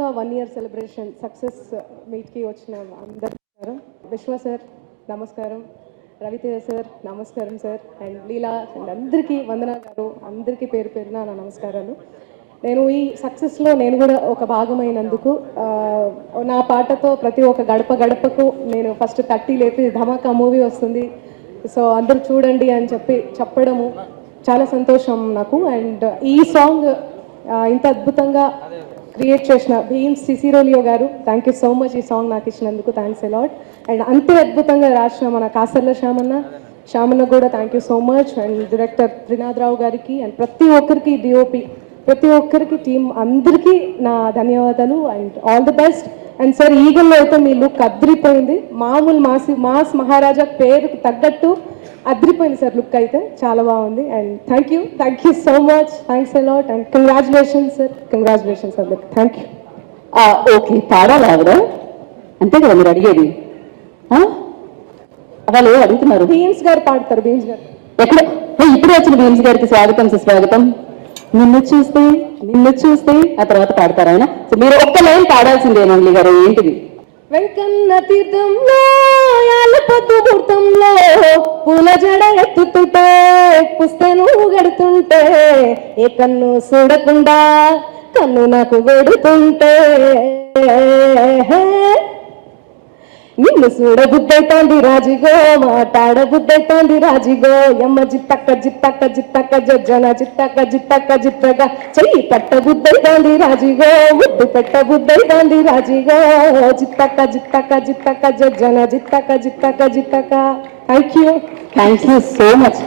ధమాకా 1 year celebration success మీట్కి వచ్చిన అందరూ విశ్వ సార్ నమస్కారం, రవితేజ సార్ నమస్కారం సార్, అండ్ లీలా అండ్ అందరికీ వందనా గారు అందరికీ పేరు పేరున నా నమస్కారాలు. నేను ఈ సక్సెస్లో నేను కూడా ఒక భాగమైనందుకు నా పాటతో ప్రతి ఒక్క గడప గడపకు నేను ఫస్ట్ తట్టి లేపి ధమాకా మూవీ వస్తుంది, సో అందరూ చూడండి అని చెప్పడము చాలా సంతోషం నాకు. అండ్ ఈ సాంగ్ ఇంత అద్భుతంగా క్రియేట్ చేసిన భీమ్స్ సిసిరోలియో గారు, థ్యాంక్ యూ సో మచ్ ఈ సాంగ్ నాకు ఇచ్చినందుకు, థ్యాంక్స్ అలాట్. అండ్ అంతే అద్భుతంగా రాసిన మన కాసర్ల శ్యామన్న కూడా thank you so much. And director Trinath Rao గారికి అండ్ ప్రతి ఒక్కరికి డిఓపి ప్రతి ఒక్కరికి టీం అందరికీ నా ధన్యవాదాలు and all the best. And sir ఈగల్లో అయితే మీ లుక్ అద్రిపోయింది, మామూలు మాస్ మహారాజా పేరుకి తగ్గట్టు అద్రిపోయింది సార్ లుక్ అయితే, చాలా బాగుంది. And thank you so much, thanks a lot and congratulations sir, congratulations అందరికి, థ్యాంక్ యూ. ఓకే, పాడాలి ఆవిడ అంతే కదా మీరు అడిగేది? వాళ్ళు అడుగుతున్నారు భీమ్స్ గారు పాడతారు, భీమ్స్ గారు ఎక్కడ ఇప్పుడు వచ్చిన భీమ్స్ గారికి స్వాగతం సుస్వాగతం. నిన్ను చూస్తే ఆ తర్వాత పాడతారు ఆయన. సో మీరు ఒక్క లైన్ పాడాల్సిందే మురళి గారు, ఏంటిది? వెంకన్న తీర్థంలో యాలపద్దు గుర్తంలో పూల జడ ఎత్తుతుంటే పుస్తను గడుతుంటే ఏ కన్ను చూడకుండా కన్ను నాకు వెడుతుంటే నిన్ను చూడ బుద్ధైతోంది రాజిగో, మాట్లాడ బుద్ధైతోంది రాజిగో, ఎమ్మ జిత్తక్క జజ్జన జిత్తక్క చెయ్యి పెట్ట బుద్ధైతోంది రాజిగో, ముద్దు పెట్ట బుద్ధైతోంది రాజిగో, జిత్తక్క జజ్జన జిత్తక్క. Thank you so much.